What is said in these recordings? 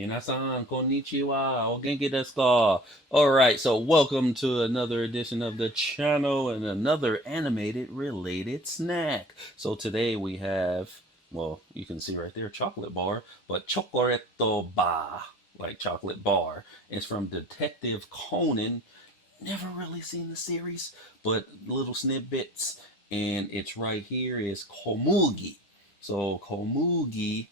Minasan, konnichiwa, o genki desu ka? Alright, so welcome to another edition of the channel and another animated related snack. So today we have, well, you can see right there, chocolate bar, but chocoretto bar, like chocolate bar. It's from Detective Conan. Never really seen the series, but little snippets. And it's right here is komugi. So komugi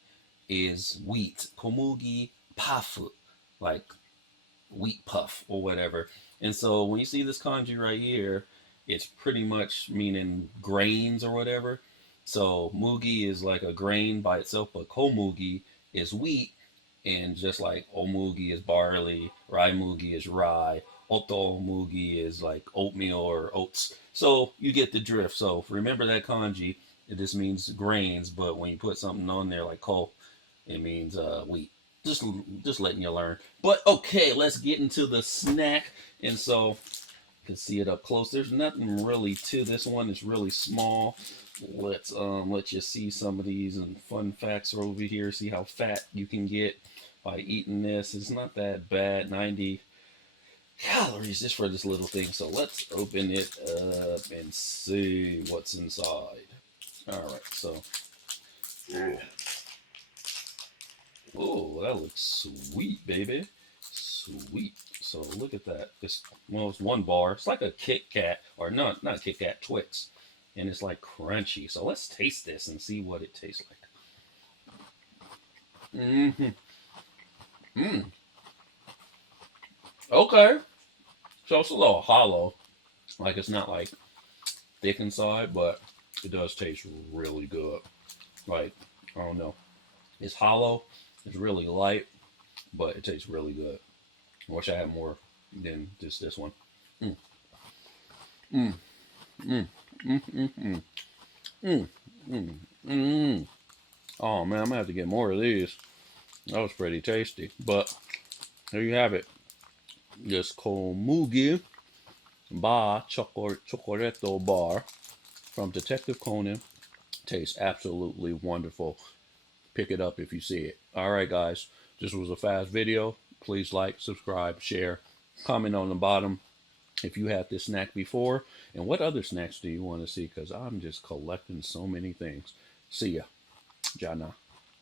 is wheat. Komugi pafu, like wheat puff or whatever. And so when you see this kanji right here, it's pretty much meaning grains or whatever. So mugi is like a grain by itself, but komugi is wheat, and just like omugi is barley, rai mugi is rye, oto mugi is like oatmeal or oats. So you get the drift. So remember that kanji. It just means grains, but when you put something on there like ko, it means wheat. Just letting you learn. But okay, let's get into the snack. And so you can see it up close. There's nothing really to this one. It's really small. Let's let you see some of these and fun facts over here. See how fat you can get by eating this. It's not that bad. 90 calories just for this little thing. So let's open it up and see what's inside. All right, so. Oh, that looks sweet, baby. Sweet. So look at that. It's one bar. It's like a Kit Kat, or not Kit Kat, Twix. And it's like crunchy. So let's taste this and see what it tastes like. Mm-hmm. Mm. Okay. So it's a little hollow. Like it's not like thick inside, but it does taste really good. Like, I don't know. It's hollow. It's really light, but it tastes really good. I wish I had more than just this one. Mm, mm, mm, mm, mm, mm, mm, mm, mm. Oh man, I'm gonna have to get more of these. That was pretty tasty. But there you have it. This Komugi Bar Chocoretto Bar from Detective Conan. Tastes absolutely wonderful. Pick it up if you see it. Alright guys, this was a fast video. Please like, subscribe, share, comment on the bottom if you had this snack before, and what other snacks do you want to see, because I'm just collecting so many things. See ya. Jana.